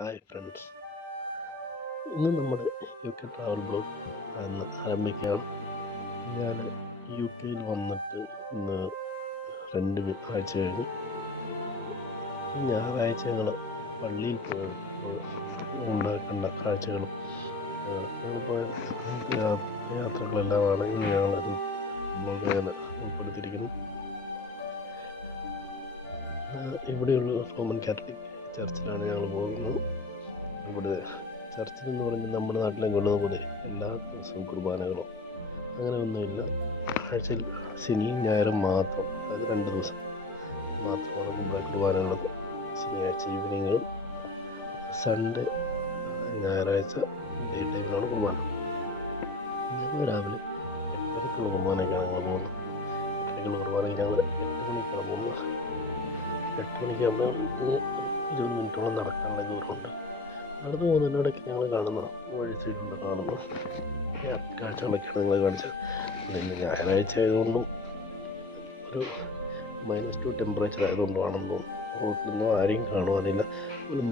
Hi friends, ഇന്ന് നമ്മുടെ UK travel blog ആരംഭിക്കുകയാണ്. ഞാൻ UK വന്നിട്ട് ഇന്ന് 2 ആഴ്ച കഴിഞ്ഞു. ഈ ഞായറാഴ്ച ഞങ്ങൾ പള്ളിയിൽ പോയപ്പോൾ ഉണ്ടാക്കേണ്ട കാഴ്ചകളും ഞങ്ങളിപ്പോൾ യാത്രകളെല്ലാമാണ് ഇന്ന് ഞങ്ങൾ ബ്ലോഗ് ഉൾപ്പെടുത്തിയിരിക്കുന്നു. ഇവിടെയുള്ള റോമൻ കാത്തലിക് ചർച്ചിലാണ് ഞങ്ങൾ പോകുന്നത്. ഇവിടെ ചർച്ചിൽ എന്ന് പറഞ്ഞാൽ നമ്മുടെ നാട്ടിലേക്ക് ഉള്ളത് പോലെ എല്ലാ ദിവസവും കുർബാനകളോ അങ്ങനെ ഒന്നുമില്ല. ആഴ്ചയിൽ ശനിയും ഞായറും മാത്രം, അതായത് 2 ദിവസം മാത്രമാണ് ഇവിടെ കുർബാനയുള്ളത്. ശനിയാഴ്ച ഈവനിങ്ങും സൺഡേ ഞായറാഴ്ച ഡേ ടൈമിലാണ് കുർബാന. ഞങ്ങൾ രാവിലെ 8:30 കുർബാനയ്ക്കാണ് ഞങ്ങൾ പോകുന്നത്. 8:30 കുർബാനയ്ക്ക് ഞങ്ങൾ 8 മണിക്കാണ് പോകുന്നത്. 8 മണിക്കാകുമ്പോൾ 20 മിനിറ്റോളം നടക്കാനുള്ള ദൂരമുണ്ട്. നടന്നു പോകുന്നതിനിടയ്ക്ക് ഞങ്ങൾ കാണുന്ന വഴി സൈഡിലൂടെ കാണുന്ന കാഴ്ചകളൊക്കെയാണ് നിങ്ങൾ കാണിച്ചത്. ഇന്ന് ഞായറാഴ്ച ആയതുകൊണ്ടും ഒരു -2 ടെമ്പറേച്ചർ ആയതുകൊണ്ടുമാണെന്ന് തോന്നുന്നു റോട്ടിലൊന്നും ആരെയും കാണുവാനില്ല.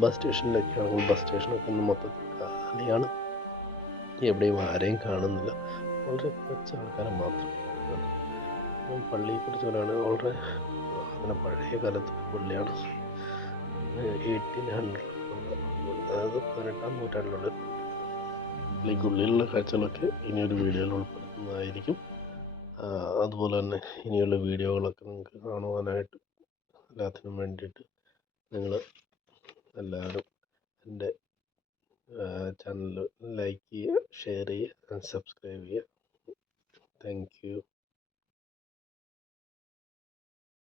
ബസ് സ്റ്റേഷനിലൊക്കെ ആണെങ്കിൽ ബസ് സ്റ്റേഷനൊക്കെ ഇന്ന് മൊത്തത്തിൽ കാലിയാണ്. എവിടെയും ആരെയും കാണുന്നില്ല. വളരെ കുറച്ച് ആൾക്കാരെ മാത്രം. പള്ളിയെക്കുറിച്ച് പറയുകയാണെങ്കിൽ വളരെ അങ്ങനെ പഴയ കാലത്ത് പള്ളിയാണ്. 1800 അതായത് 18-ാം നൂറ്റാണ്ടിലുള്ള പള്ളിക്കുള്ളിലുള്ള കാഴ്ചകളൊക്കെ ഇനിയൊരു വീഡിയോയിൽ ഉൾപ്പെടുത്തുന്നതായിരിക്കും. അതുപോലെ തന്നെ ഇനിയുള്ള വീഡിയോകളൊക്കെ നിങ്ങൾക്ക് കാണുവാനായിട്ട് എല്ലാത്തിനും വേണ്ടിയിട്ട് നിങ്ങൾ എല്ലാവരും എൻ്റെ ചാനൽ ലൈക്ക് ചെയ്യുക, ഷെയർ ചെയ്യുക, സബ്സ്ക്രൈബ് ചെയ്യുക. Thank you.